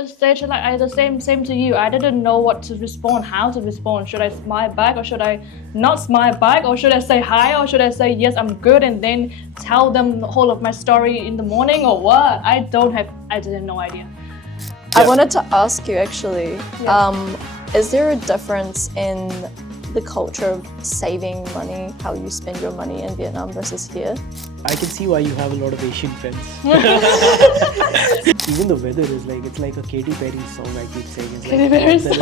was stage like the same to you. I didn't know what to respond, how to respond. Should I smile back or should I not smile back, or should I say hi or should I say yes I'm good and then tell them the whole of my story in the morning or what? I didn't no idea. I wanted to ask you actually, Yeah. is there a difference in the culture of saving money, how you spend your money in Vietnam versus here? I can see why you have a lot of Asian friends. Even the weather is like, it's like a Katy Perry song I keep saying. It's like Katy Perry hot,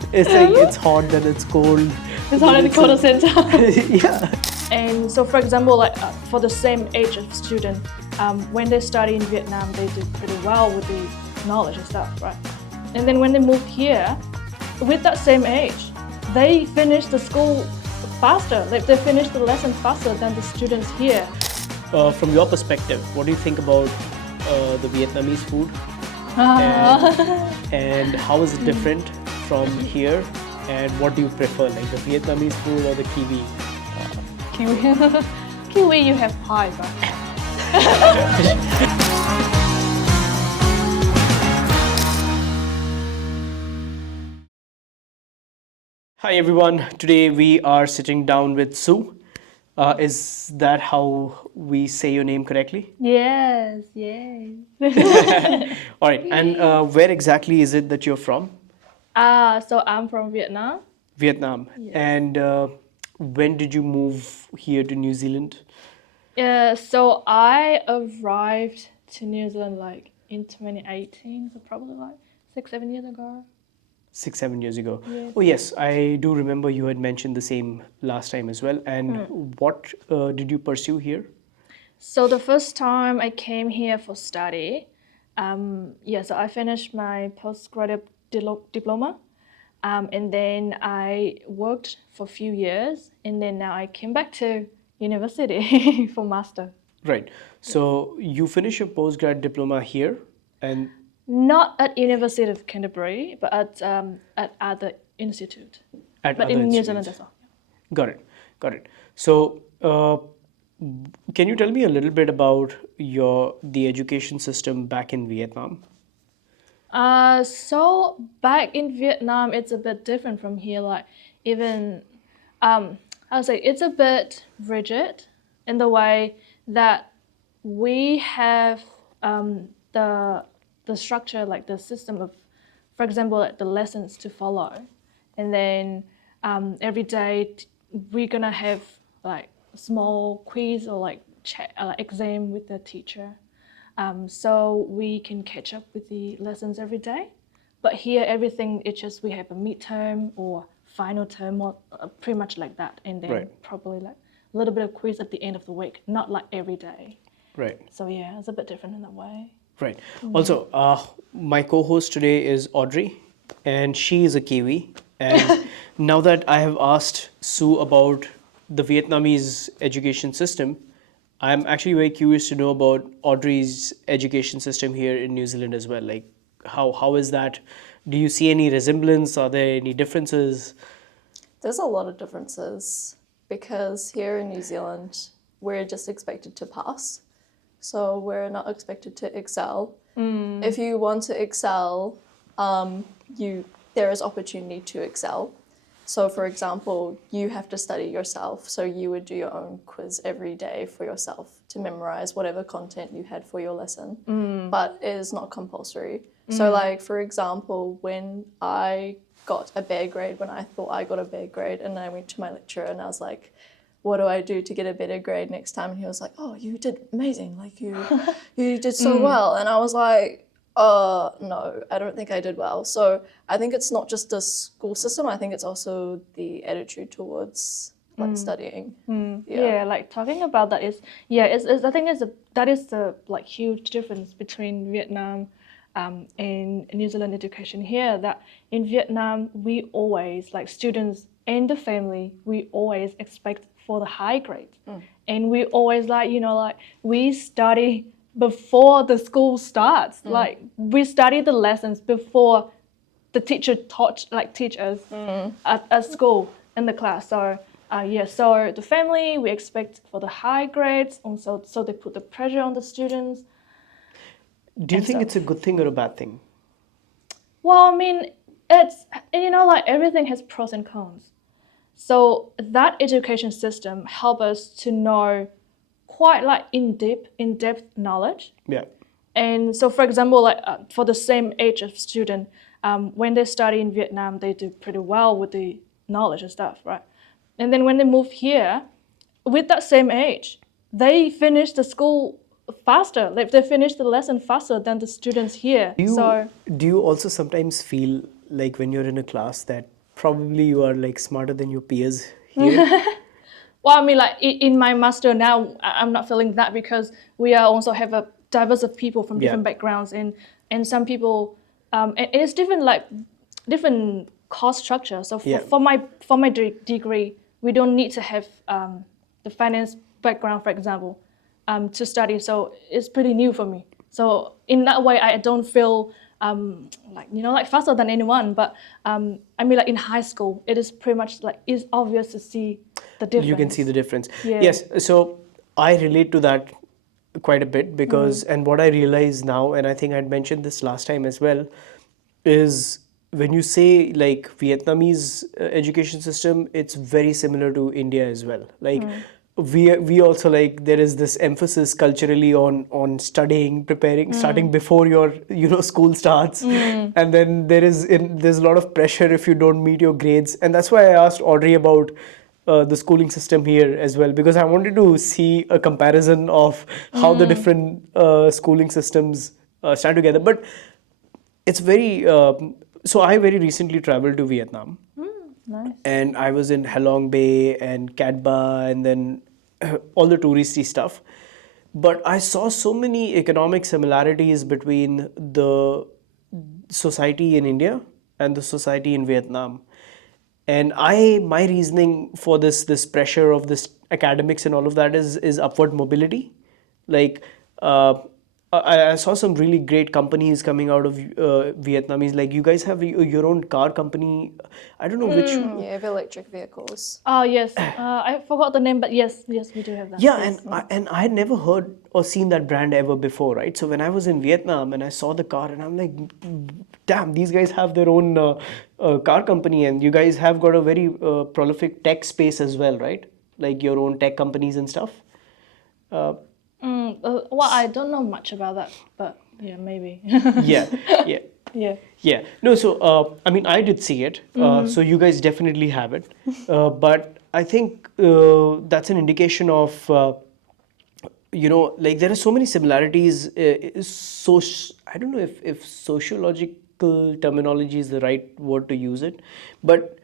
then it's like it's hot, then it's cold. It's hard in the quarter center. Yeah. And so, for example, like for the same age of student, when they study in Vietnam, they do pretty well with the knowledge and stuff, right? And then when they move here, with that same age, they finish the school faster. Like they finish the lesson faster than the students here. From your perspective, what do you think about the Vietnamese food? And how is it different from here? And what do you prefer, like the Vietnamese food or the Kiwi? Kiwi, Kiwi, you have pie, right? Hi everyone, today we are sitting down with Sue. Is that how we say your name correctly? Yes, yes. All right, and where exactly is it that you're from? So I'm from Vietnam. Vietnam. Yes. And when did you move here to New Zealand? So I arrived to New Zealand like in 2018, so probably like 6-7 years ago. 6-7 years ago. Yes. Oh yes, I do remember you had mentioned the same last time as well. And what did you pursue here? So the first time I came here for study, so I finished my postgraduate diploma, and then I worked for a few years, and then now I came back to university for master. Right. So you finished your postgrad diploma here, and Not at University of Canterbury, but at other institute. at But other in New Zealand institutes. as well. Got it. Got it. So, can you tell me a little bit about the education system back in Vietnam? So back in Vietnam, it's a bit different from here. Like even, I would say it's a bit rigid in the way that we have the structure, like the system of, for example, like the lessons to follow, and then every day we're gonna have like a small quiz or like exam with the teacher. So we can catch up with the lessons every day. But here, everything, it's just we have a midterm or final term, or pretty much like that. And then Right. probably like a little bit of quiz at the end of the week, not like every day. Right. So yeah, it's a bit different in that way. Right. Also, my co-host today is Audrey, and she is a Kiwi. And now that I have asked Sue about the Vietnamese education system, I'm actually very curious to know about Audrey's education system here in New Zealand as well. Like, how is that? Do you see any resemblance? Are there any differences? There's a lot of differences because here in New Zealand, we're just expected to pass. So we're not expected to excel. If you want to excel, there is opportunity to excel. So for example, you have to study yourself. So you would do your own quiz every day for yourself to memorize whatever content you had for your lesson. But it is not compulsory. So like, for example, when I got a bad grade, when I thought I got a bad grade, and I went to my lecturer and I was like, what do I do to get a better grade next time? And he was like, oh, you did amazing. Like you did so well. And I was like, no, I don't think I did well. So I think it's not just the school system. I think it's also the attitude towards like studying. Yeah, like talking about that is I think that is the like huge difference between Vietnam and New Zealand education here. That in Vietnam we always like students and the family we always expect for the high grades, and we always like we study before the school starts. Like we study the lessons before the teacher teach us at school in the class. So so the family we expect for the high grades, also so they put the pressure on the students. Do you And think so- it's a good thing or a bad thing? Well, I mean, it's, like everything has pros and cons. So that education system help us to know quite like in-depth knowledge. Yeah. And so, for example, like for the same age of student, when they study in Vietnam, they do pretty well with the knowledge and stuff, right? And then when they move here, with that same age, they finish the school faster. Like they finish the lesson faster than the students here. Do you also sometimes feel like when you're in a class that probably you are like smarter than your peers here? Well, I mean, like in my master now, I'm not feeling that because we are also have a diverse of people from different backgrounds, and some people, and it's different different cost structure. So for my degree, we don't need to have the finance background, for example, to study. So it's pretty new for me. So in that way, I don't feel like faster than anyone. But I mean, like in high school, it is pretty much like it's obvious to see the difference. You can see the difference. Yeah. Yes. So I relate to that quite a bit because, and what I realize now, and I think I'd mentioned this last time as well, is when you say like Vietnamese education system, it's very similar to India as well. Like we also like there is this emphasis culturally on studying, preparing, starting before your school starts, and then there's a lot of pressure if you don't meet your grades, and that's why I asked Audrey about the schooling system here as well, because I wanted to see a comparison of how the different schooling systems stand together. But it's very so I very recently traveled to Vietnam. Nice. And I was in Halong Bay and Cat Ba and then all the touristy stuff. But I saw so many economic similarities between the society in India and the society in Vietnam. And my reasoning for this pressure of this academics and all of that is upward mobility. Like I saw some really great companies coming out of Vietnamese. Like you guys have your own car company. I don't know which. Yeah, have electric vehicles. Oh yes, I forgot the name, but yes, we do have that. Yeah, Yes. and I had never heard or seen that brand ever before, right? So when I was in Vietnam and I saw the car, and I'm like, damn, these guys have their own car company, and you guys have got a very prolific tech space as well, right? Like your own tech companies and stuff. Well, I don't know much about that, but yeah, maybe. Yeah, yeah. Yeah. Yeah. No, so, I mean, I did see it. So you guys definitely have it. But I think that's an indication of, like there are so many similarities. I don't know if sociological terminology is the right word to use it. But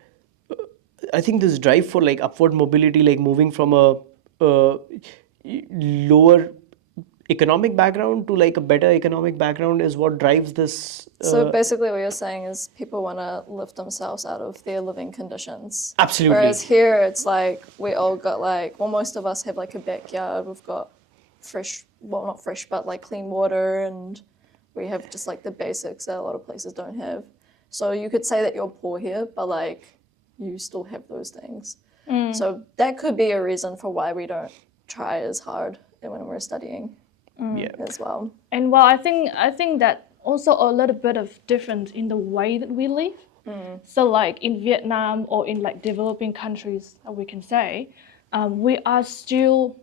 I think this drive for like upward mobility, like moving from a lower economic background to like a better economic background is what drives this. So basically what you're saying is people want to lift themselves out of their living conditions. Absolutely. Whereas here it's like we all got most of us have like a backyard. We've got fresh, well not fresh, but like clean water, and we have just like the basics that a lot of places don't have. So you could say that you're poor here, but like you still have those things. So that could be a reason for why we don't try as hard when we're studying as well. And well, I think that also a little bit of difference in the way that we live. So like in Vietnam or in like developing countries, we can say, we are still,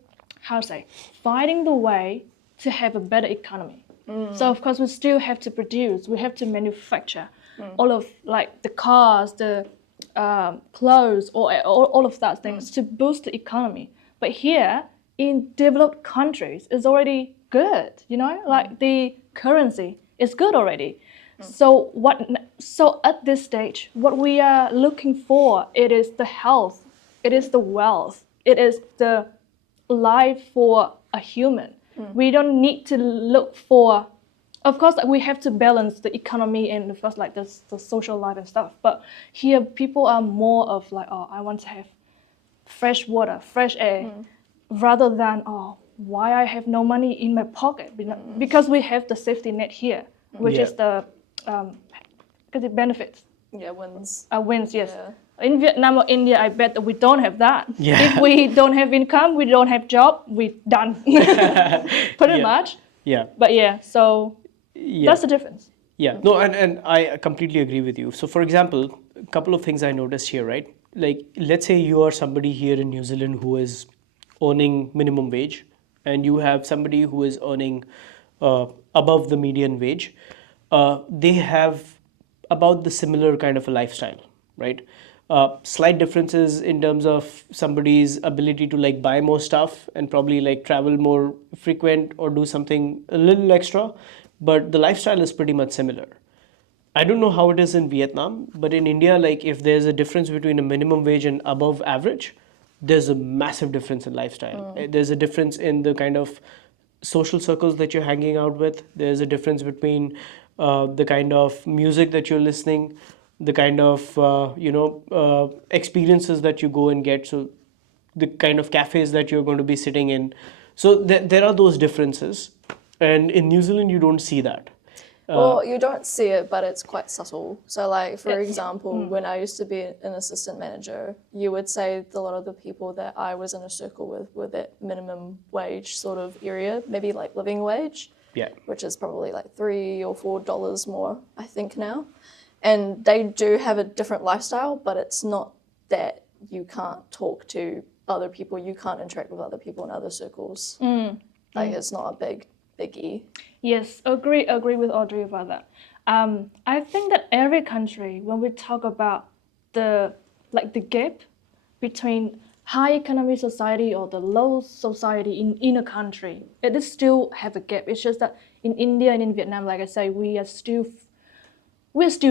finding the way to have a better economy. So of course we still have to produce, we have to manufacture all of like the cars, the clothes, or all of that things to boost the economy. But here in developed countries, it's already good, like the currency is good already. So at this stage, what we are looking for, it is the health, it is the wealth, it is the life for a human. We don't need to look for, of course, we have to balance the economy and first like the social life and stuff. But here people are more of like, oh, I want to have fresh water, fresh air, rather than, oh, why I have no money in my pocket? Because we have the safety net here, which is the, because it benefits. Yeah, wins. Wins, yes. Yeah. In Vietnam or India, I bet that we don't have that. Yeah. If we don't have income, we don't have job, we done. Pretty much. Yeah. But yeah, so Yeah. that's the difference. Yeah, no, and I completely agree with you. So, for example, a couple of things I noticed here, right? Like, let's say you are somebody here in New Zealand who is earning minimum wage, and you have somebody who is earning above the median wage. They have about the similar kind of a lifestyle, right? Slight differences in terms of somebody's ability to like buy more stuff and probably like travel more frequent or do something a little extra, but the lifestyle is pretty much similar. I don't know how it is in Vietnam, but in India, like if there's a difference between a minimum wage and above average, there's a massive difference in lifestyle. There's a difference in the kind of social circles that you're hanging out with. There's a difference between the kind of music that you're listening, the kind of experiences that you go and get. So the kind of cafes that you're going to be sitting in. So there are those differences, and in New Zealand you don't see that. Well, you don't see it, but it's quite subtle. So, like, for Yeah. example, when I used to be an assistant manager, you would say a lot of the people that I was in a circle with were that minimum wage sort of area, maybe like living wage, Yeah. which is probably like $3 or $4 more, I think now. And they do have a different lifestyle, but it's not that you can't talk to other people, you can't interact with other people in other circles. Like, it's not a biggie. Yes, agree with Audrey about that. I think that every country, when we talk about the gap between high economic society or the low society in a country, it is still have a gap. It's just that in India and in Vietnam, like I say, we're still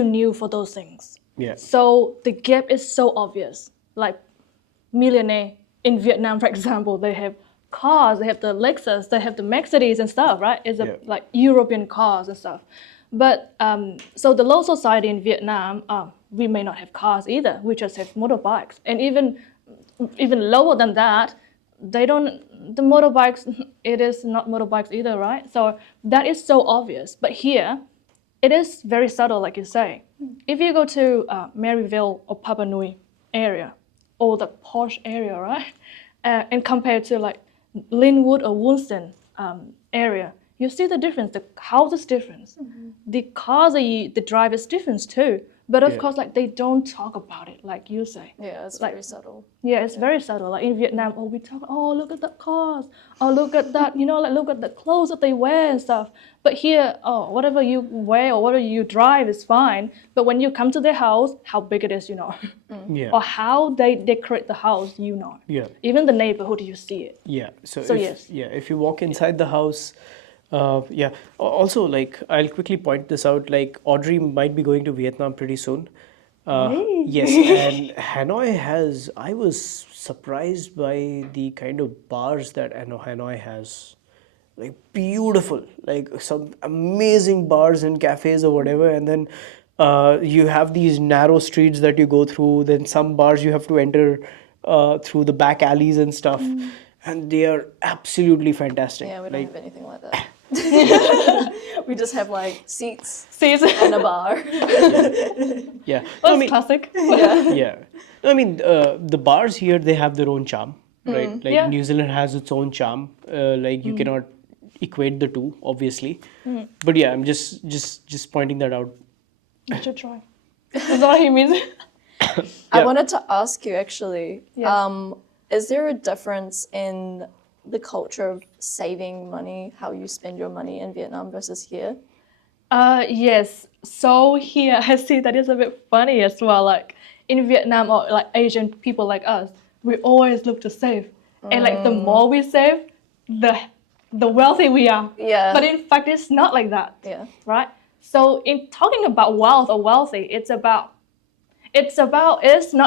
new for those things. Yeah. So the gap is so obvious. Like millionaire in Vietnam, for example, they have cars, they have the Lexus, they have the Mercedes and stuff, right? It's Yeah. like European cars and stuff. But so the low society in Vietnam, we may not have cars either. We just have motorbikes, and even lower than that, they don't. The motorbikes, it is not motorbikes either, right? So that is so obvious. But here, it is very subtle, like you say. If you go to Maryville or Papa Nui area, or the posh area, right? And compared to like Linwood or Woolston area, you see the difference. The houses difference, the cars they drive is different too. But of Yeah. course, like they don't talk about it, like you say. Yeah, it's Like- very subtle. Yeah, it's very subtle. Like in Vietnam, we talk, oh, look at the cars. Oh, look at that, like look at the clothes that they wear and stuff. But here, oh, whatever you wear or whatever you drive is fine. But when you come to their house, how big it is, Yeah. or how they decorate the house, Yeah. Even the neighborhood, you see it. Yeah. So, So if, yes. yeah, if you walk inside the house, yeah. Also, like I'll quickly point this out. Like Audrey might be going to Vietnam pretty soon. Hey. Yes, and Hanoi has. I was surprised by the kind of bars that Hanoi has. Like beautiful, like some amazing bars and cafes or whatever, and then you have these narrow streets that you go through. Then some bars you have to enter through the back alleys and stuff, and they are absolutely fantastic. Yeah, we don't like, have anything like that. We just have like seats Season. and a bar. yeah. That's classic. Yeah. Yeah. I mean, the bars here, they have their own charm, right? Like Yeah. New Zealand has its own charm. Like you cannot equate the two, obviously. But yeah, I'm just pointing that out. You should try. That's what he means. I Yeah. wanted to ask you actually, Yeah. is there a difference in the culture of saving money, how you spend your money in Vietnam versus here? Yes. So here, I see that is a bit funny as well. Like in Vietnam or like Asian people like us, we always look to save, and like the more we save, the wealthy we are. Yeah. But in fact, it's not like that. Yeah. Right. So in talking about wealth or wealthy, it's not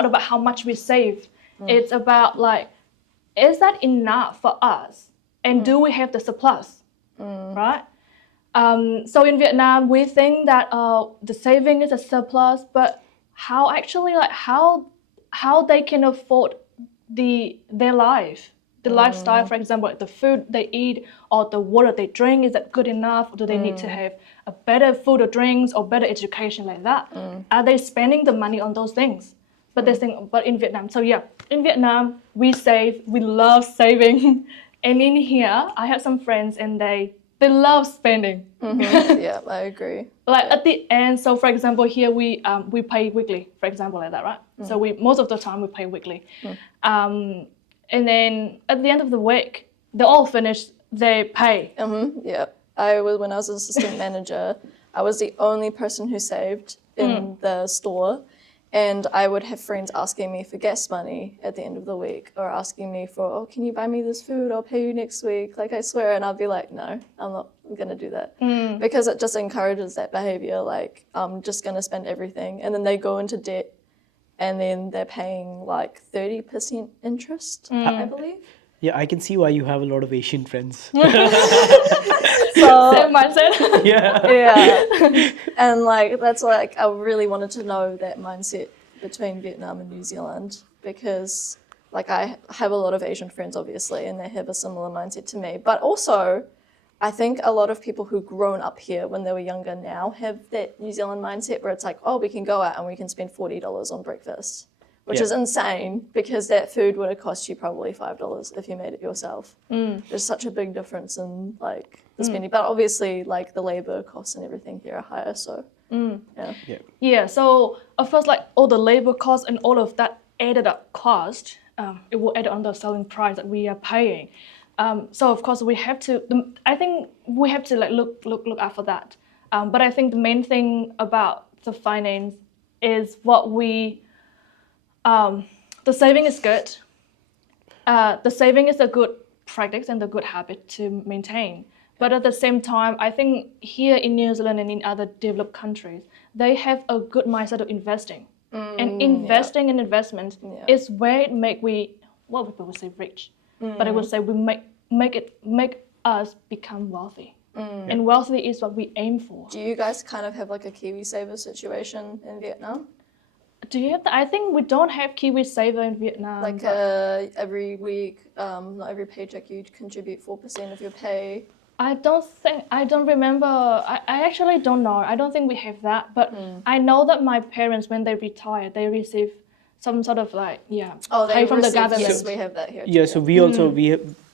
about how much we save. It's about like, is that enough for us? And do we have the surplus? Right? So in Vietnam, we think that the saving is a surplus, but how actually like how they can afford their life, the lifestyle, for example, the food they eat or the water they drink, is that good enough? Or do they need to have a better food or drinks or better education like that? Are they spending the money on those things? But they think, but in Vietnam, so yeah, in Vietnam we save, we love saving, and in here I have some friends and they love spending. Yeah, I agree. Like at the end, so for example, here we pay weekly, for example, like that, right? So we most of the time we pay weekly, and then at the end of the week, they all finish their pay. Yeah. When I was an assistant manager, I was the only person who saved in the store. And I would have friends asking me for gas money at the end of the week, or asking me for, oh, can you buy me this food? I'll pay you next week. Like, I swear. And I'd be like, no, I'm not going to do that. Because it just encourages that behavior. Like, I'm just going to spend everything. And then they go into debt, and then they're paying like 30% interest, I believe. Yeah, I can see why you have a lot of Asian friends. Same mindset. Yeah. Yeah. And like that's like I really wanted to know that mindset between Vietnam and New Zealand, because like I have a lot of Asian friends obviously, and they have a similar mindset to me. But also I think a lot of people who've grown up here when they were younger now have that New Zealand mindset where it's like, oh, we can go out and we can spend $40 on breakfast, which is insane, because that food would have cost you probably $5 if you made it yourself. There's such a big difference in like the spending, but obviously like the labor costs and everything here are higher. So Yeah, so of course, like all the labor costs and all of that added up cost, it will add on the selling price that we are paying. So of course we have to. I think we have to like look out for that. But I think the main thing about the finance is what we. The saving is good. The saving is a good practice and a good habit to maintain. But at the same time, I think here in New Zealand and in other developed countries, they have a good mindset of investing. And investing in investment is where it what people would say rich, but I would say we make us become wealthy. And wealthy is what we aim for. do you guys kind of have like a Kiwi Saver situation in Vietnam? Do you have that? I think we don't have Kiwi Saver in Vietnam. Like every week, not every paycheck, you contribute 4% of your pay. I don't remember. I actually don't know. I don't think we have that. But I know that my parents, when they retire, they receive some sort of like, pay from the government. Yes, we have that here. Yeah, so we also,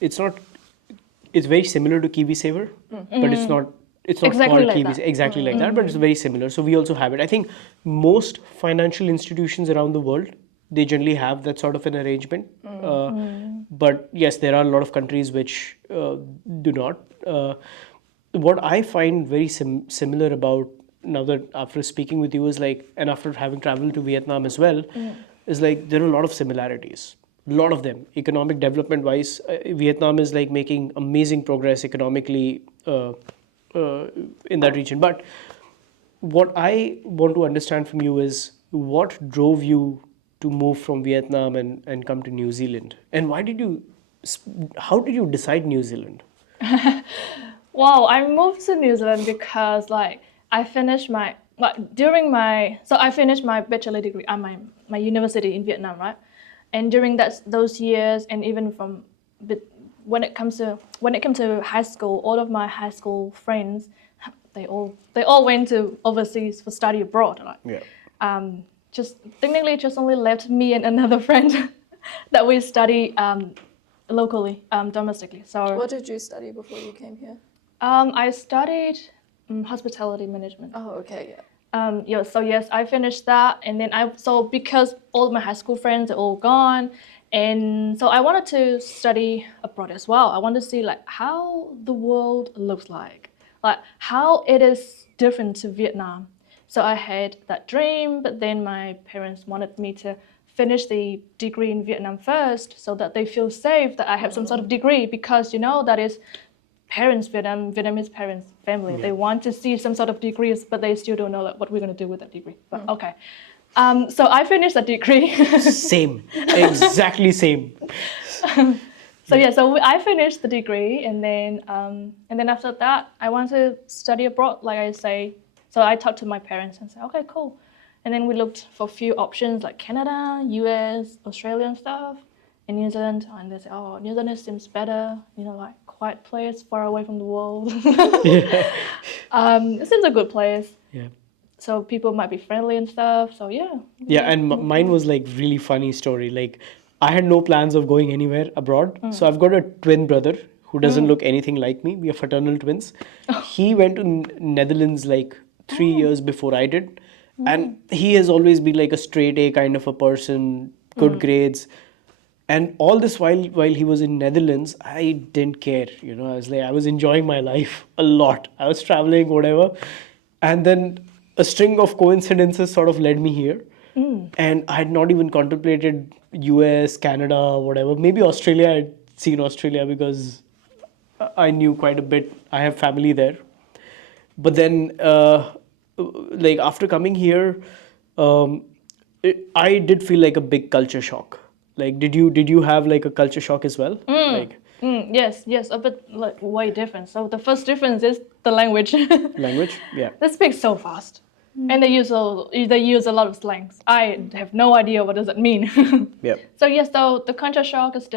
it's very similar to Kiwi Saver, but it's not Exactly called like Kiwi that. exactly like that, but it's very similar. So we also have it. I think most financial institutions around the world, they generally have that sort of an arrangement. But yes, there are a lot of countries which do not. What I find very similar about now that after speaking with you is like, and after having traveled to Vietnam as well, is like there are a lot of similarities. A lot of them, economic development wise, Vietnam is like making amazing progress economically in that region. But what I want to understand from you is what drove you to move from Vietnam and come to New Zealand, and how did you decide New Zealand? Wow, I moved to New Zealand because like I finished my I finished my bachelor degree at my university in Vietnam, right? And during those years, and even when it comes to high school, all of my high school friends, they all went to overseas for study abroad. Like, just technically, it just only left me and another friend that we study locally, domestically. So What did you study before you came here? I studied hospitality management. Oh, okay, yeah. So yes, I finished that, and then because all my high school friends are all gone, and so I wanted to study abroad as well. I wanted to see like how the world looks like how it is different to Vietnam. So I had that dream, but then my parents wanted me to finish the degree in Vietnam first, so that they feel safe that I have some sort of degree, because that is Vietnamese parents, family. They want to see some sort of degrees, but they still don't know like, what we're going to do with that degree. But okay. So I finished that degree. Same, exactly same. So I finished the degree, and then after that, I want to study abroad, like I say. So I talked to my parents and said, okay, cool. And then we looked for a few options like Canada, US, Australia and stuff, and New Zealand. And they said, oh, New Zealand seems better, like quiet place, far away from the world. It seems a good place. Yeah. So people might be friendly and stuff. So yeah. Yeah, and mine was like really funny story. Like I had no plans of going anywhere abroad. So I've got a twin brother who doesn't look anything like me. We are fraternal twins. He went to Netherlands like 3 years before I did, and he has always been like a straight A kind of a person, good grades. And all this while he was in Netherlands, I didn't care. I was like, I was enjoying my life a lot. I was traveling, whatever. And then a string of coincidences sort of led me here. And I had not even contemplated US, Canada, whatever. Maybe Australia. I'd seen Australia because I knew quite a bit. I have family there. But then, like after coming here, I did feel like a big culture shock. Like, did you have like a culture shock as well? Like Yes, yes, a bit like way different. So the first difference is the language. language? Yeah. They speak so fast, and they use a lot of slangs. I have no idea what does that mean. Yeah. So yes, so the culture shock is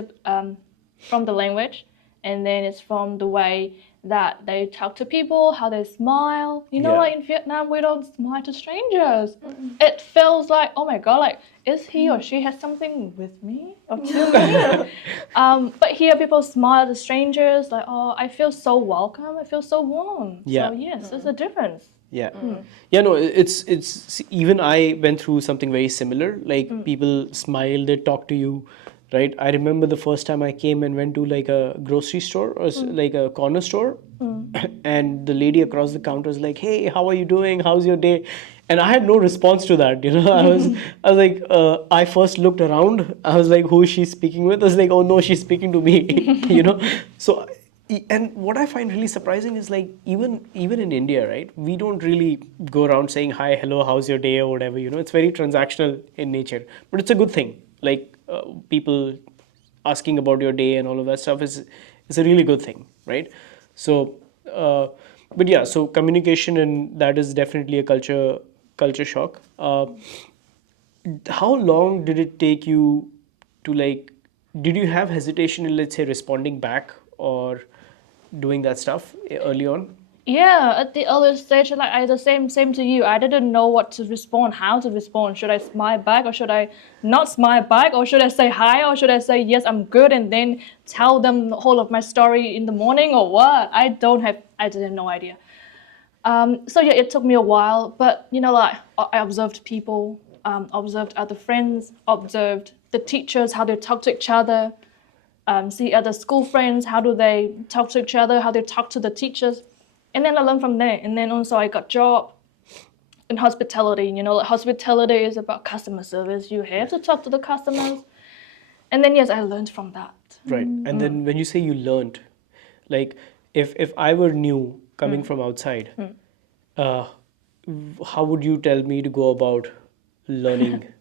from the language, and then it's from the way that they talk to people, how they smile. Yeah. Like in Vietnam, we don't smile to strangers. It feels like, oh my god, like is he or she has something with me or to me? But here, people smile to strangers, like, oh, I feel so welcome. I feel so warm. Yeah. So yes, there's a difference. Yeah. Yeah, no, it's even I went through something very similar. Like people smile, they talk to you, right? I remember the first time I came and went to like a grocery store or like a corner store, and the lady across the counter was like, "Hey, how are you doing? How's your day?" And I had no response to that. I was like, I first looked around. I was like, "Who is she speaking with?" I was like, "Oh no, she's speaking to me." So and what I find really surprising is like even in India, right? We don't really go around saying hi, hello, how's your day or whatever. It's very transactional in nature, but it's a good thing. Like people asking about your day and all of that stuff is a really good thing, right? So, but yeah, so communication, and that is definitely a culture shock. How long did it take you to like? Did you have hesitation in, let's say, responding back or doing that stuff early on? Yeah, at the early stage, like I the same to you. I didn't know what to respond, how to respond. Should I smile back or should I not smile back, or should I say hi, or should I say yes, I'm good, and then tell them the whole of my story in the morning, or what? I didn't no idea. So yeah, it took me a while, but like I observed people, observed other friends, observed the teachers, how they talk to each other, see other school friends, how do they talk to each other, how they talk to the teachers. And then I learned from there. And then also I got job in hospitality. Like hospitality is about customer service. You have to talk to the customers. And then yes, I learned from that. Right. And then when you say you learned, like if I were new coming from outside, uh, how would you tell me to go about learning?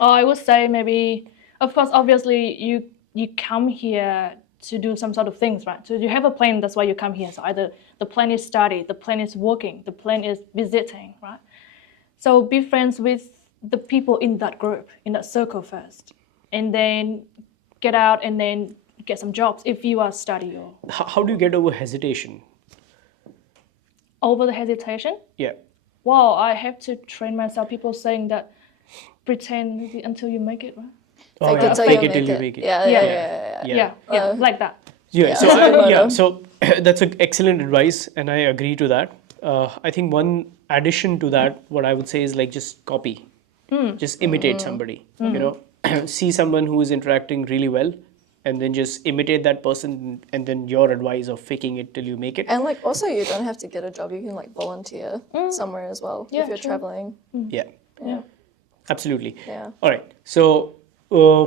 Oh, I would say maybe, of course, obviously you come here to do some sort of things, right? So you have a plan, that's why you come here. So either the plan is study, the plan is working, the plan is visiting, right? So be friends with the people in that group, in that circle first. And then get out and then get some jobs if you are study or How do you get over hesitation? over the hesitation. Yeah. Wow, I have to train myself. People saying that pretend until you make it, right? Oh, Fake yeah. it till Fake you it till make you it. make it. Yeah, yeah, yeah, yeah. Yeah, like that. Yeah, Yeah, so that's a good motto. so that's excellent advice, and I agree to that. I think one addition to that, what I would say is like just copy, just imitate somebody. See someone who is interacting really well, and then just imitate that person, and then your advice of faking it till you make it. And like also you don't have to get a job. You can like volunteer somewhere as well Yeah, if you're true. traveling. Yeah, Yeah. absolutely. Yeah. All right. So, uh,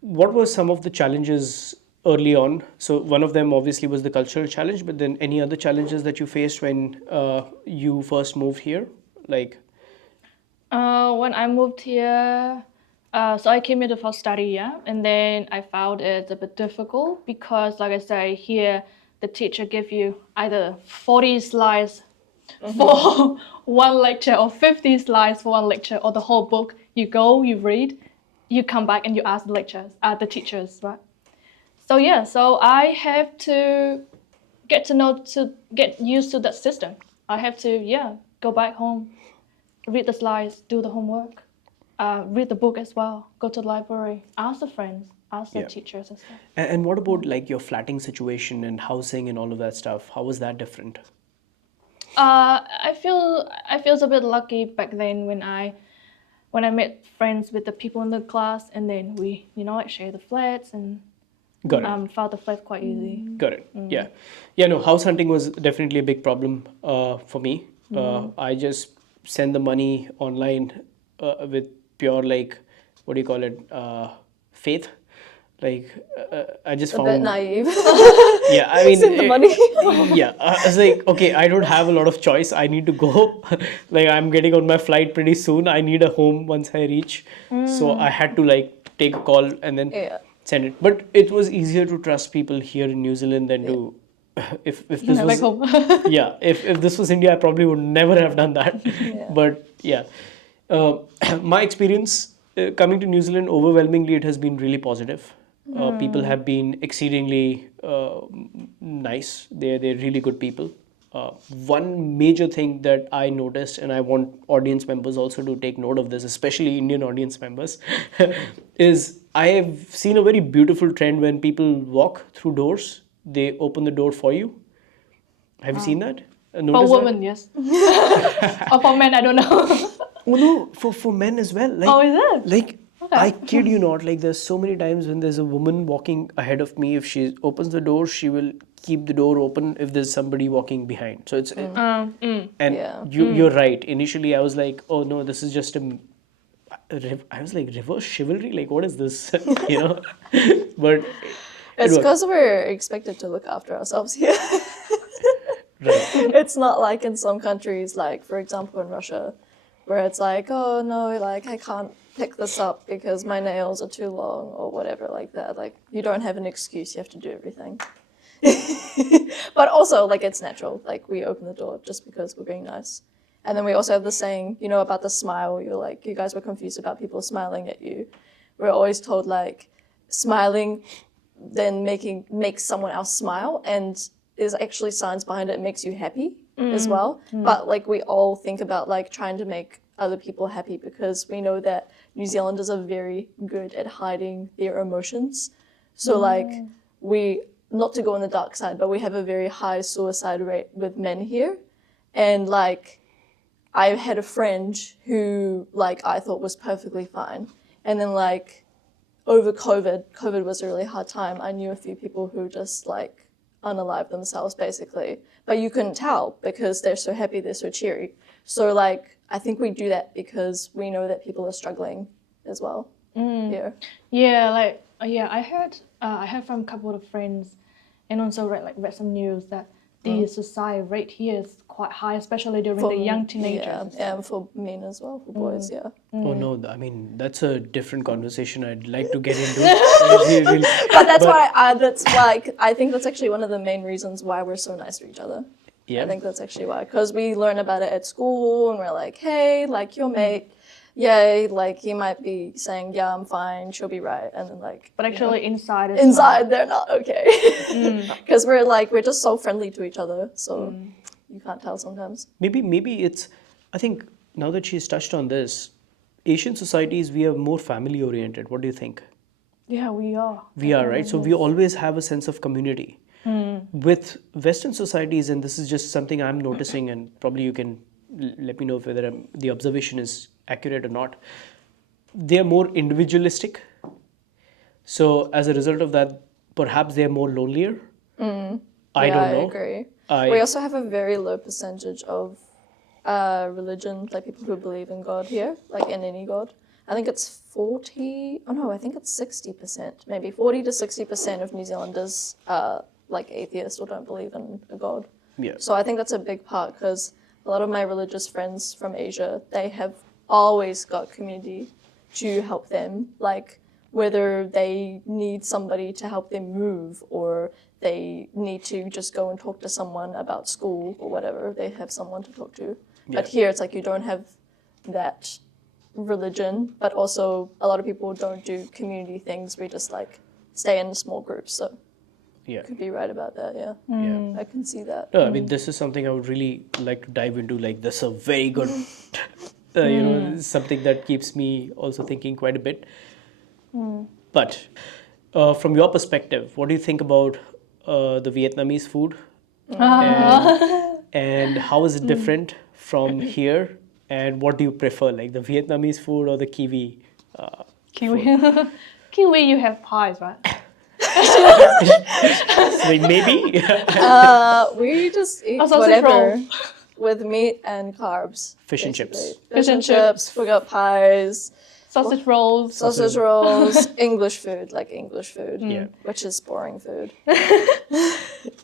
what were some of the challenges early on? So, one of them obviously was the cultural challenge, but then any other challenges that you faced when you first moved here? Like, When I moved here, so I came here for study, yeah, and then I found it a bit difficult because, like I say, here the teacher give you either 40 slides for one lecture or 50 slides for one lecture or the whole book. You go, you read, you come back and you ask the teachers, right? So yeah, so I have to get used to that system. I have to go back home, read the slides, do the homework, read the book as well, go to the library, ask the friends. us the Yeah. teachers and stuff. And what about like your flatting situation and housing and all of that stuff? How was that different? I feel a bit lucky back then when I made friends with the people in the class, and then we like share the flats and Got it. found the flat quite easy. Got it. Yeah. Yeah, no, house hunting was definitely a big problem for me. I just send the money online with pure, like, what do you call it? Faith. Like, I just A bit found. naive. Yeah, I mean, Send the money. yeah, I was like, okay, I don't have a lot of choice. I need to go. Like, I'm getting on my flight pretty soon. I need a home once I reach. So I had to like take a call and then Yeah. send it. But it was easier to trust people here in New Zealand than to if this Back was home. yeah, if this was India, I probably would never have done that. Yeah. But yeah, uh, my experience coming to New Zealand, overwhelmingly, it has been really positive. People have been exceedingly nice. They're really good people. One major thing that I noticed, and I want audience members also to take note of this, especially Indian audience members, is I have seen a very beautiful trend when people walk through doors. They open the door for you. Have you seen that? For Noticed that? women, yes. Or for men, I don't know. Oh no, for men as well. Like, Oh, is it? Like, Okay. I kid you not. Like, there's so many times when there's a woman walking ahead of me. If she opens the door, she will keep the door open if there's somebody walking behind. So it's and Yeah. you're right. Initially, I was like, oh no, this is just I was like, reverse chivalry. Like, what is this? You know, but It's it because we're expected to look after ourselves here. right. It's not like in some countries, like for example in Russia, where it's like, oh no, like I can't pick this up because my nails are too long or whatever like that. Like you don't have an excuse, you have to do everything. But also like it's natural. Like we open the door just because we're being nice. And then we also have the saying, about the smile. You're like, you guys were confused about people smiling at you. We're always told like smiling then makes someone else smile, and there's actually science behind it. It makes you happy as well. But like we all think about like trying to make other people happy because we know that New Zealanders are very good at hiding their emotions. So like we, not to go on the dark side, but we have a very high suicide rate with men here. And like I had a friend who like I thought was perfectly fine. And then like over COVID was a really hard time. I knew a few people who just like unalived themselves basically, but you couldn't tell because they're so happy, they're so cheery. So like, I think we do that because we know that people are struggling as well here. Yeah, like I heard from a couple of friends, and also read some news that the suicide rate here is quite high, especially during the young teenagers. Yeah, and for men as well, for boys, yeah. Oh no, I mean that's a different conversation I'd like to get into. Really. But that's why I think that's actually one of the main reasons why we're so nice to each other. Yeah. I think that's actually why, because we learn about it at school and we're like, hey, like your mate, yay, like he might be saying, yeah, I'm fine, she'll be right, and then like, But actually, inside they're not okay, because we're just so friendly to each other, so you can't tell sometimes. Maybe it's. I think now that she's touched on this, Asian societies we are more family oriented. What do you think? Yeah, we are. We are, right? So we always have a sense of community. With Western societies, and this is just something I'm noticing, and probably you can let me know if whether the observation is accurate or not. They are more individualistic. So as a result of that, perhaps they are more lonelier. I don't know. I agree. We also have a very low percentage of religion, like people who believe in God here, like in any God. I think it's 60%, maybe 40 to 60% of New Zealanders are like atheists or don't believe in a God. Yeah. So I think that's a big part because a lot of my religious friends from Asia, they have always got community to help them, like whether they need somebody to help them move or they need to just go and talk to someone about school or whatever, they have someone to talk to. But here it's like you don't have that religion, but also a lot of people don't do community things. We just like stay in small groups. So Yeah. could be right about that, yeah. Yeah. I can see that. No, I mean, this is something I would really like to dive into. Like, this is a very good, something that keeps me also thinking quite a bit. But from your perspective, what do you think about the Vietnamese food? And how is it different from here? And what do you prefer, like the Vietnamese food or the Kiwi? Kiwi. Kiwi, you have pies, right? Like maybe. We just eat A sausage whatever roll. with meat and carbs. Fish and basically. chips. Fish and chips. We got pies, Sausage rolls. sausage rolls, English food, like English food, Yeah. which is boring food.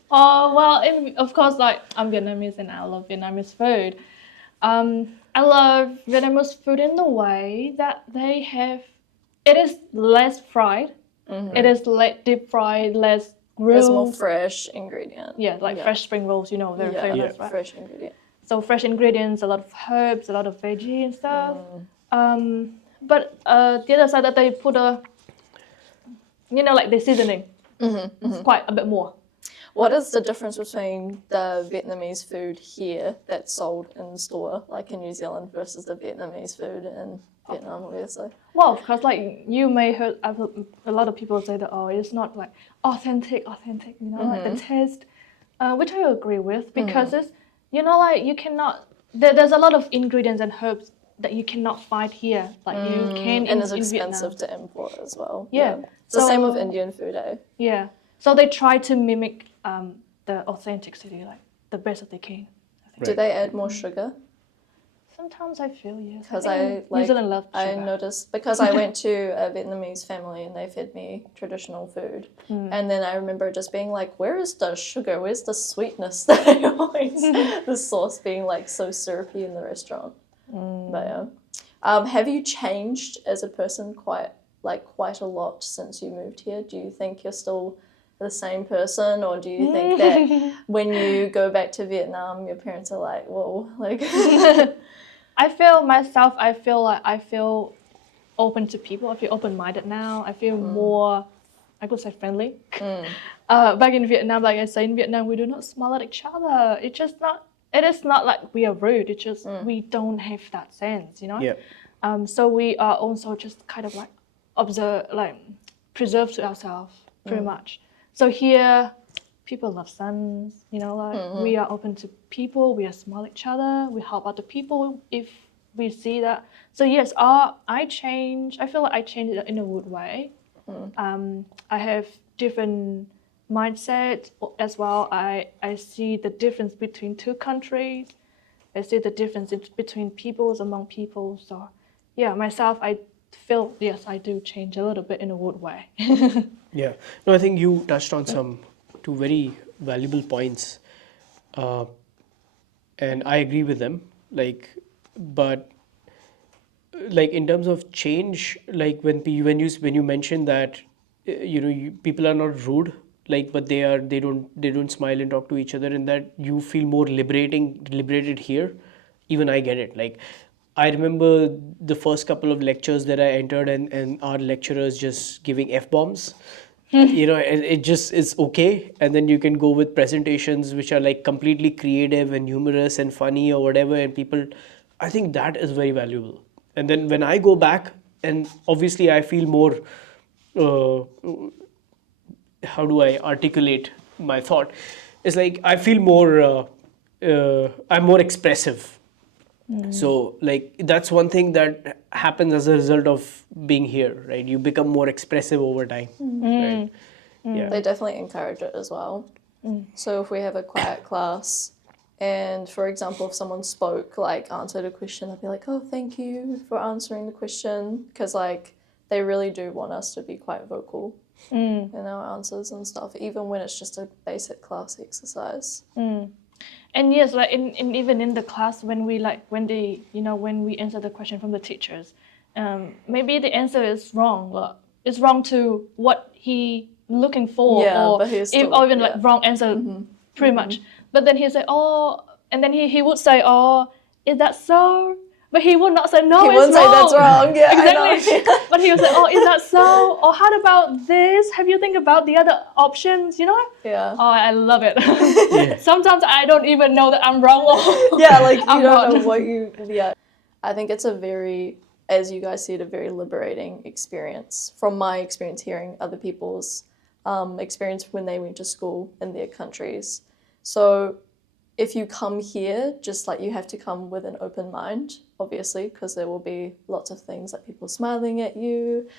Oh, well, of course, like, I'm Vietnamese and I love Vietnamese food. I love Vietnamese food in the way that they have, it is less fried. It is less deep fried, less There's more grilled. fresh ingredient. Yeah, like fresh spring rolls, you know, they're Yeah, famous, Yeah. right? fresh ingredient. So fresh ingredients, a lot of herbs, a lot of veggie and stuff. But the other side that they put like the seasoning. It's quite a bit more. What is the difference between the Vietnamese food here that's sold in the store, like in New Zealand, versus the Vietnamese food in Vietnam, obviously? Well, of course, like you may heard a lot of people say that, oh, it's not like authentic, you know, like the taste, which I agree with because it's, like you cannot, there's a lot of ingredients and herbs that you cannot find here, like you can And it's in expensive Vietnam. to import as well. Yeah. It's the same with So- Indian food, eh? Yeah. So they try to mimic the authenticity, like the best that they can. Do they add more sugar? Sometimes I feel, yes. Because think New Zealand loves I sugar. noticed, because I went to a Vietnamese family and they fed me traditional food. And then I remember just being like, where is the sugar? Where's the sweetness that I always, the sauce being like so syrupy in the restaurant. But yeah. Have you changed as a person quite a lot since you moved here? Do you think you're still the same person, or do you think that when you go back to Vietnam, your parents are like, whoa, like... I feel open to people. I feel open-minded now. I feel more, I could say, friendly. Back in Vietnam, like I say, in Vietnam, we do not smile at each other. It is not like we are rude. It's just we don't have that sense, you know? Yeah. So we are also just kind of like preserve to ourselves, pretty much. So here, people love sons, you know, like we are open to people, we are smile at each other, we help out the people if we see that. So yes, I feel like I change it in a good way. I have different mindset as well. I see the difference between two countries. I see the difference between peoples among people. So yeah, myself, I feel, yes, I do change a little bit in a good way. Yeah. No, I think you touched on two very valuable points, and I agree with them. But in terms of change, like when you mentioned that, people are not rude, but they don't smile and talk to each other, and that you feel more liberated here. Even I get it. Like, I remember the first couple of lectures that I entered, and our lecturers just giving F-bombs. And it just is okay. And then you can go with presentations which are like completely creative and humorous and funny or whatever. And people, I think that is very valuable. And then when I go back, and obviously I feel more, how do I articulate my thought? It's like I feel more, I'm more expressive. So that's one thing that happens as a result of being here, right? You become more expressive over time, right? Yeah. They definitely encourage it as well. So if we have a quiet class, and for example, if someone spoke, answered a question, I'd be like, oh, thank you for answering the question, because they really do want us to be quite vocal in our answers and stuff, even when it's just a basic class exercise. And yes, like even in the class, when we answer the question from the teachers, maybe the answer is wrong. It's wrong to what he looking for, Yeah, but he's still, or even like wrong answer, pretty much. But then he say, oh, and then he would say, oh, is that so? But he would not say no. He it's wouldn't say wrong. that's wrong. Yeah, Exactly. I know. But he would say, oh, is that so? Or how about this? Have you think about the other options? You know? Yeah. Oh, I love it. Sometimes I don't even know that I'm wrong. Yeah, you I'm don't know not. what you... Yeah. I think it's a very as you guys see it, a very liberating experience. From my experience hearing other people's experience when they went to school in their countries. So if you come here, just like you have to come with an open mind, obviously, because there will be lots of things like people smiling at you,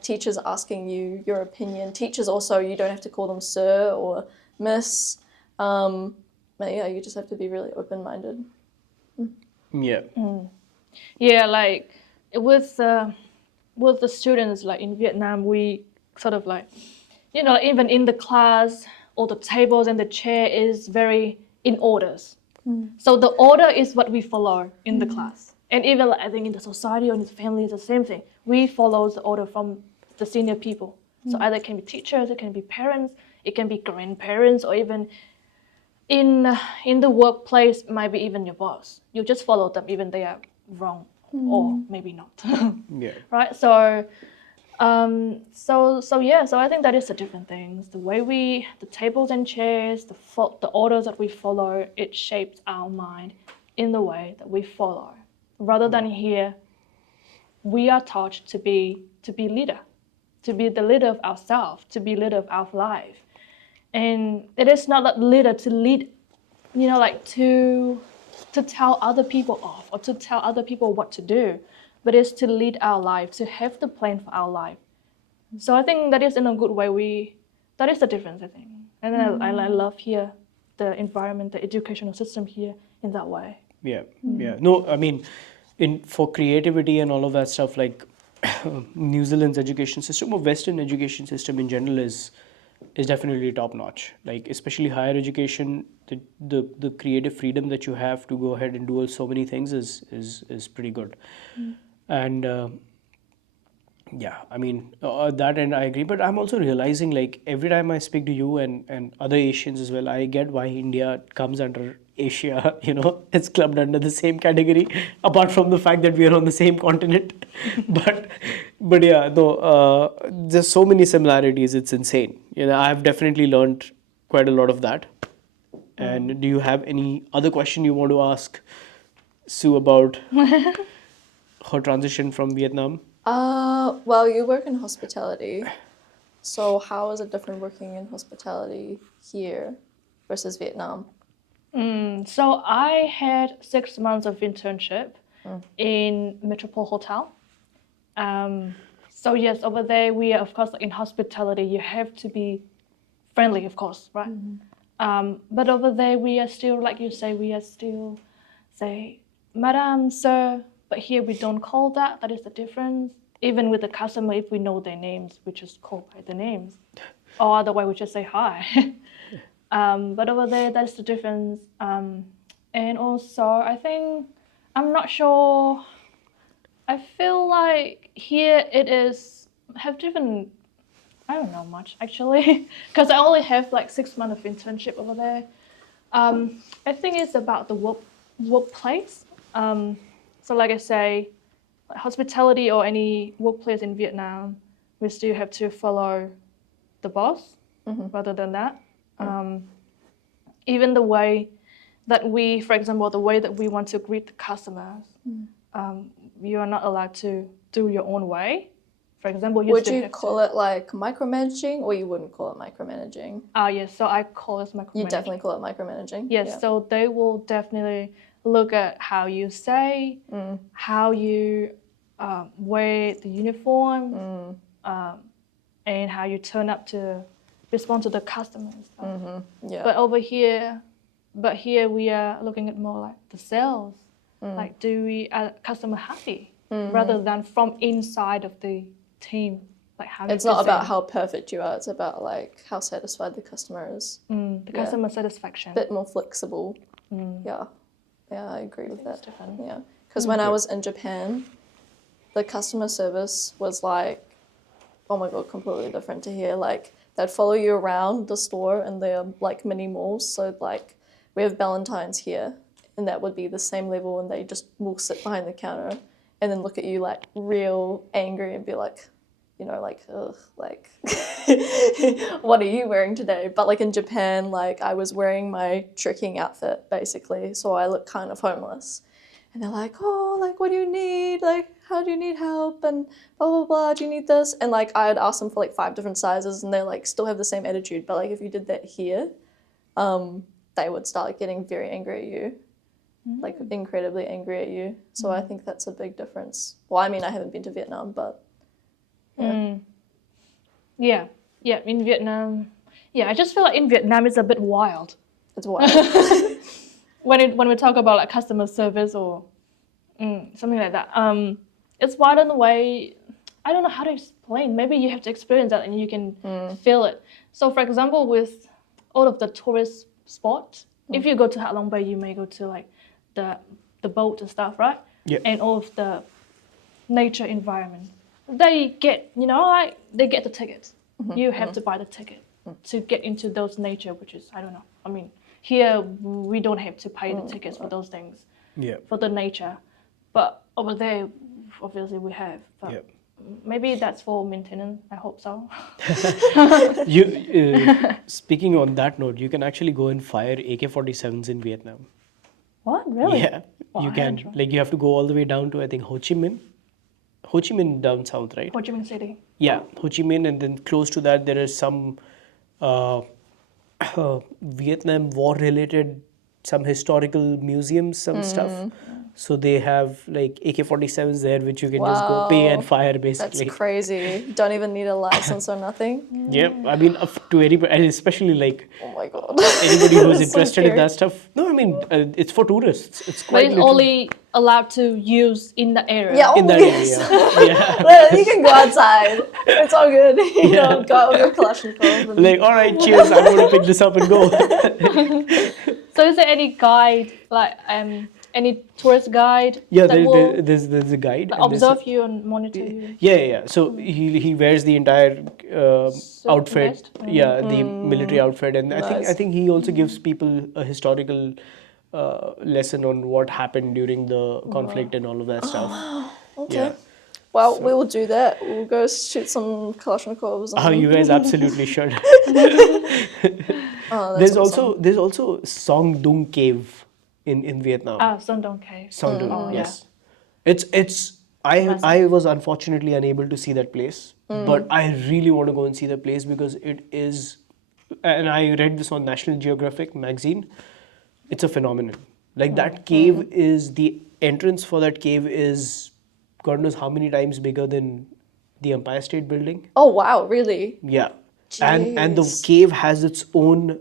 teachers asking you your opinion. Teachers also, you don't have to call them sir or miss. But yeah, you just have to be really open-minded. Yeah. Yeah, like with the students, like in Vietnam, we sort of like, even in the class, all the tables and the chair is very in orders. So the order is what we follow in the class. And even like, I think in the society or in the family, it's the same thing. We follow the order from the senior people. So either it can be teachers, it can be parents, it can be grandparents, or even in the workplace, it might be even your boss. You just follow them, even they are wrong or maybe not. Yeah. Right? So so I think that is the different things. The way the tables and chairs, the orders that we follow, it shapes our mind in the way that we follow. Rather than here, we are taught to be leader, to be the leader of ourselves, to be leader of our life. And it is not that leader to lead, like to tell other people off or to tell other people what to do, but it's to lead our life, to have the plan for our life. So I think that is in a good way. That is the difference, I think. And then I love here the environment, the educational system here in that way. Yeah. Yeah. No, I mean, for creativity and all of that stuff, like New Zealand's education system or Western education system in general is definitely top notch. Like especially higher education, the creative freedom that you have to go ahead and do so many things is pretty good. And yeah, I mean that, and I agree. But I'm also realizing, like every time I speak to you and other Asians as well, I get why India comes under Asia. It's clubbed under the same category. Apart from the fact that we are on the same continent, but yeah, no, there's so many similarities. It's insane. I've definitely learned quite a lot of that. And do you have any other question you want to ask Sue about her transition from Vietnam? Well, you work in hospitality. So how is it different working in hospitality here versus Vietnam? So I had 6 months of internship in Metropole Hotel. So yes, over there we are, of course, like in hospitality, you have to be friendly, of course, right? But over there we are still, like you say, say, Madam, Sir. But here we don't call that. That is the difference. Even with the customer, if we know their names, we just call by the names. Or otherwise we just say hi. But over there, that's the difference. And also, I think, I'm not sure. I feel like here it is have different. I don't know much actually, because I only have like 6 months of internship over there. I think it's about the workplace. So like I say, like hospitality or any workplace in Vietnam, we still have to follow the boss. Rather than that, even the way that we, for example, the way that we want to greet the customers, you are not allowed to do your own way. For example, Would you call it like micromanaging, or you wouldn't call it micromanaging? Yes, so I call it micromanaging. You definitely call it micromanaging? Yes, Yeah. so they will definitely look at how you say, how you wear the uniform, and how you turn up to respond to the customers. Yeah. But here we are looking at more like the sales. Like, do we are customer happy rather than from inside of the team? Like how It's not about how perfect you are. It's about like how satisfied the customer is. the customer satisfaction. A bit more flexible. Yeah, I agree with that. different. Yeah, because when I was in Japan, the customer service was like, oh my god, completely different to here. Like they'd follow you around the store and they're like mini malls. So like we have Valentine's here, and that would be the same level, and they just will sit behind the counter and then look at you like real angry and be like, like, ugh, like, what are you wearing today? But like in Japan, like I was wearing my trekking outfit basically, so I look kind of homeless. And they're like, oh, like, what do you need? Like, how do you need help? And blah, blah, blah, do you need this? And, like, I'd ask them for, like, 5 different sizes, and they, like, still have the same attitude. But, like, if you did that here, they would start getting very angry at you, like, incredibly angry at you. So I think that's a big difference. Well, I mean, I haven't been to Vietnam, but, Yeah, in Vietnam. Yeah, I just feel like in Vietnam it's a bit wild. it's wild. When we talk about like customer service or something like that, it's wild in a way. I don't know how to explain. Maybe you have to experience that and you can feel it. So, for example, with all of the tourist spots, if you go to Ha Long Bay, you may go to like the boat and stuff, right? Yeah. And all of the nature environment. They get, like they get the ticket. You have to buy the ticket to get into those nature, which is, I don't know. I mean, here we don't have to pay the tickets for those things, Yeah. for the nature. But over there, obviously we have. But Yeah. maybe that's for maintenance. I hope so. Speaking on that note, you can actually go and fire AK-47s in Vietnam. What? Really? Yeah, Wow, you I can. hadn't Like, you have to go all the way down to, I think, Ho Chi Minh. Ho Chi Minh down south, right? Ho Chi Minh City. Yeah, Ho Chi Minh, and then close to that there is some Vietnam war-related, some historical museums, some stuff. So they have like AK-47s there, which you can just go pay and Wow. fire, That's basically. crazy. Don't even need a license or nothing. Yeah, I mean, to anybody, and especially like Oh my god. anybody who's That's so interested in scary. that stuff. No, I mean, it's for tourists. It's But quite it's literally only allowed to use in the area. Yeah, in that yes. area. Yeah. Well, you can go outside. It's all good. You know, go out with your Kalashnikov. And... Like, all right, cheers, I'm going to pick this up and go. So is there any guide, like any tourist guide Yeah, that will there's a guide. like, and there's observe you and monitor you? Yeah. So he wears the entire outfit. vest? Yeah, the military outfit, and I Nice. think he also gives people a historical lesson on what happened during the conflict and all of that stuff. Okay. Yeah. Well, we will do that. We'll go shoot some Kalashnikovs. Oh, you guys absolutely should. Oh, There's that's awesome. also Song Dung Cave in Vietnam. Son Dong Cave. Song Dung, Oh, yeah. yes. It's I was unfortunately unable to see that place, but I really want to go and see the place because it is, and I read this on National Geographic magazine. It's a phenomenon. Like that cave is, the entrance for that cave is God knows how many times bigger than the Empire State Building. Oh wow, really? Yeah. And the Jeez. cave has its own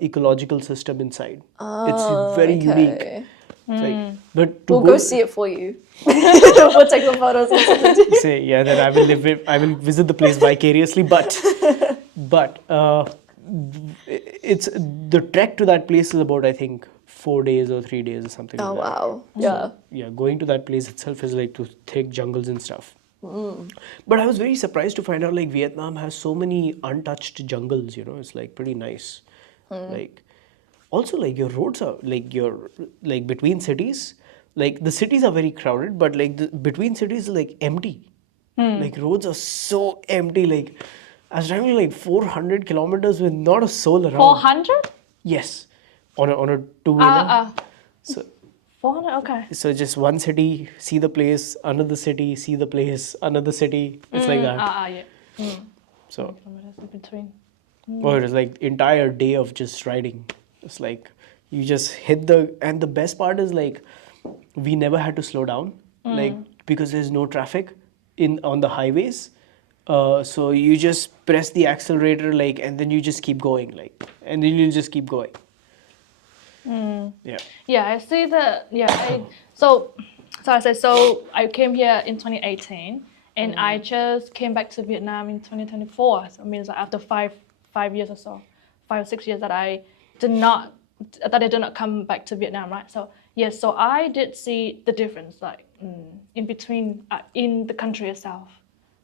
ecological system inside. It's very unique. Okay. It's like, but to We'll go see it for you. We'll take the photos and send it to you. say, yeah, then I will visit the place vicariously. But it's the trek to that place is about, I think, 4 days or 3 days or something. Oh like that. wow. Yeah. Yeah, going to that place itself is like to thick jungles and stuff. But I was very surprised to find out like Vietnam has so many untouched jungles. It's like pretty nice. Like also like your roads are like between cities. Like the cities are very crowded, but like the between cities are like empty. Like roads are so empty. Like I was driving like 400 kilometers with not a soul around. 400? Yes, on a two-wheeler. So 400? Okay. so just one city, see the place, another city, see the place, another city. It's like that. Yeah. So, Kilometers in between. or it's like entire day of just riding. It's like you just and the best part is like we never had to slow down, like because there's no traffic on the highways. So you just press the accelerator, like, and then you just keep going, like, and then you just keep going. Yeah. Yeah, I see that. Yeah, so I came here in 2018, and I just came back to Vietnam in 2024. So it means that after five years or so, 5 or 6 years that I did not come back to Vietnam, right? So yes, so I did see the difference, like in between in the country itself.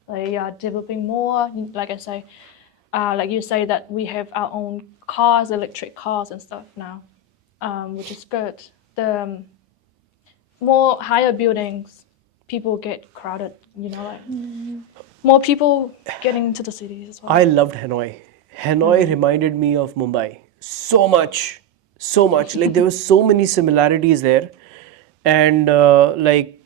They are developing more, like I say, like you say that we have our own cars, electric cars and stuff now. Which is good. The more higher buildings, people get crowded, like more people getting into the cities as well. I loved Hanoi. Hanoi reminded me of Mumbai so much. Like there were so many similarities there. and uh, like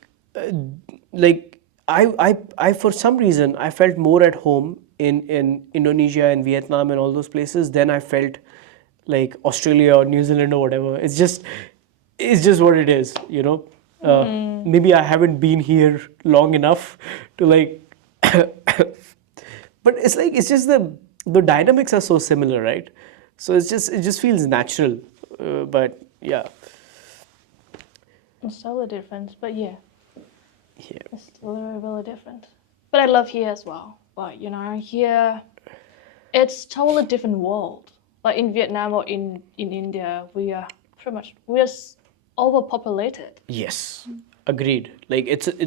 I for some reason I felt more at home in Indonesia and Vietnam and all those places than I felt like Australia or New Zealand or whatever. It's just what it is, you know. Maybe I haven't been here long enough to like, but it's just the dynamics are so similar, right? So it just feels natural, but yeah. It's still a difference, but yeah, Yeah. it's still really, really different. But I love here as well. Like, you know, here it's totally different world. Like in Vietnam or in India, we are pretty much overpopulated. Yes, agreed. Like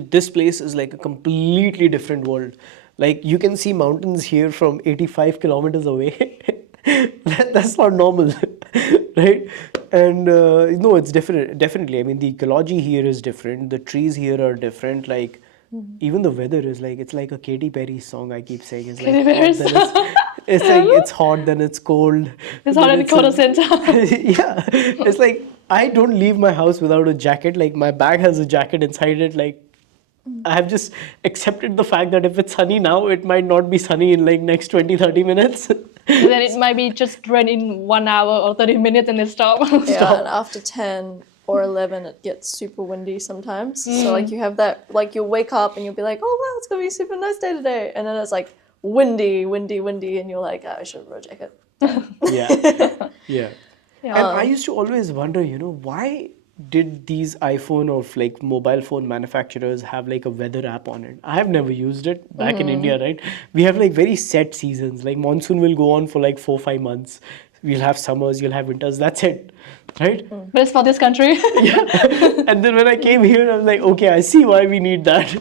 this place is like a completely different world. Like you can see mountains here from 85 kilometers away. That's not normal, right? And no, it's different. Definitely, I mean, the ecology here is different. The trees here are different. Like even the weather is like it's like a Katy Perry song. I keep saying it's like Katy Perry hot, then it's like it's hot, then it's cold. It's then hot in the cold center. yeah, it's like I don't leave my house without a jacket. Like my bag has a jacket inside it. Like I have just accepted the fact that if it's sunny now, it might not be sunny in like next 20-30 minutes. And then it might be just rain in 1 hour or 30 minutes and then stop. Yeah, and after 10 or 11, it gets super windy sometimes. So, like, you have that, like, you'll wake up and you'll be like, oh, wow, it's going to be a super nice day today. And then it's like windy, windy, windy. And you're like, oh, I should have brought a jacket. yeah, yeah. Yeah. And I used to always wonder, you know, why did these iPhone or like mobile phone manufacturers have like a weather app on it? I have never used it back in India, right? We have like very set seasons. Like monsoon will go on for like 4-5 months. We'll have summers, you'll have winters. That's it, right? But it's for this country. And then when I came here, I was like, okay, I see why we need that.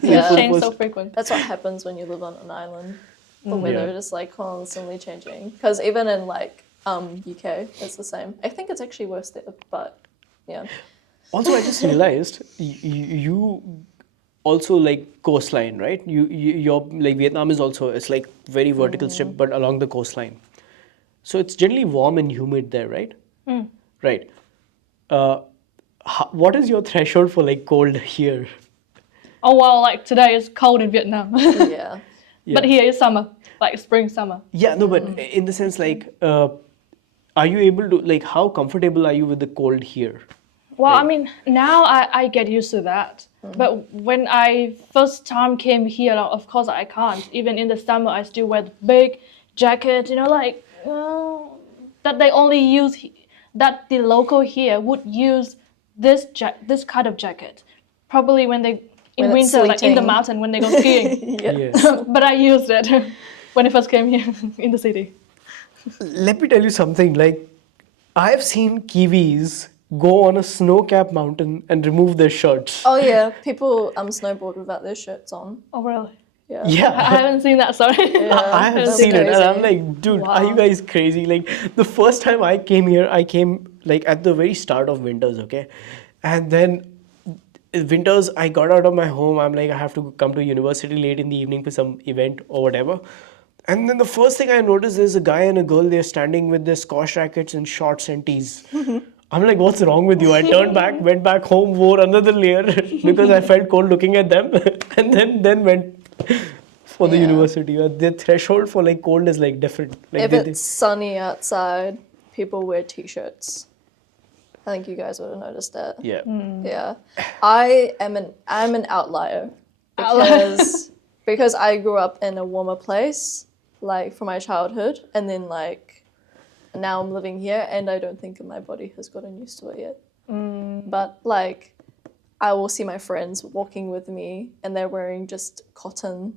Yeah. It's changed so frequent. That's what happens when you live on an island. The weather is just like constantly changing. Because even in like UK, it's the same. I think it's actually worse there, but yeah. Also, I just realized you also like coastline, right? Your like Vietnam is also it's like very vertical strip, but along the coastline. So it's generally warm and humid there, right? Right. What is your threshold for like cold here? Oh wow, like today is cold in Vietnam. Yeah. But here is summer, like spring, summer. Yeah, no, but in the sense like, are you able to like how comfortable are you with the cold here? Well, I mean, now I get used to that. But when I first time came here, of course I can't. Even in the summer, I still wear the big jacket, you know, like that they only use, that the local here would use this kind of jacket. Probably when they, in When it's winter, like in the sleeting. mountain when they go skiing. Yes. But I used it when I first came here in the city. Let me tell you something. Like, I've seen Kiwis go on a snow-capped mountain and remove their shirts. Oh, yeah. People snowboard without their shirts on. Oh, really? Yeah. I Yeah. haven't seen that, sorry. I have That's seen it, and I'm crazy. like, dude, are Wow. you guys crazy? Like, the first time I came here, I came like at the very start of winters, okay? And then winters, I got out of my home. I'm like, I have to come to university late in the evening for some event or whatever. And then the first thing I noticed is a guy and a girl, they're standing with their squash rackets and shorts and tees. I'm like, what's wrong with you? I turned back, went back home, wore another layer because I felt cold looking at them, and then went for the Yeah. university. The threshold for like cold is like different. Like If it's sunny outside, people wear t-shirts. I think you guys would have noticed that. yeah. Yeah. I'm an outlier because I grew up in a warmer place, like for my childhood, and then like now I'm living here and I don't think my body has gotten used to it yet. But like I will see my friends walking with me and they're wearing just cotton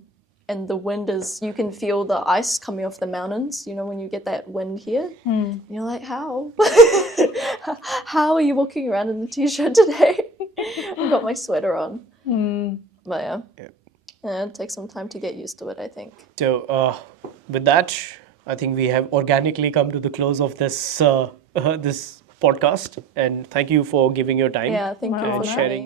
and the wind is, you can feel the ice coming off the mountains, you know, when you get that wind here. And you're like, how? How are you walking around in the t-shirt today? I've got my sweater on. But yeah, it takes some time to get used to it, I think. So with that, I think we have organically come to the close of this this podcast, and thank you for giving your time Yeah, thank you and for sharing.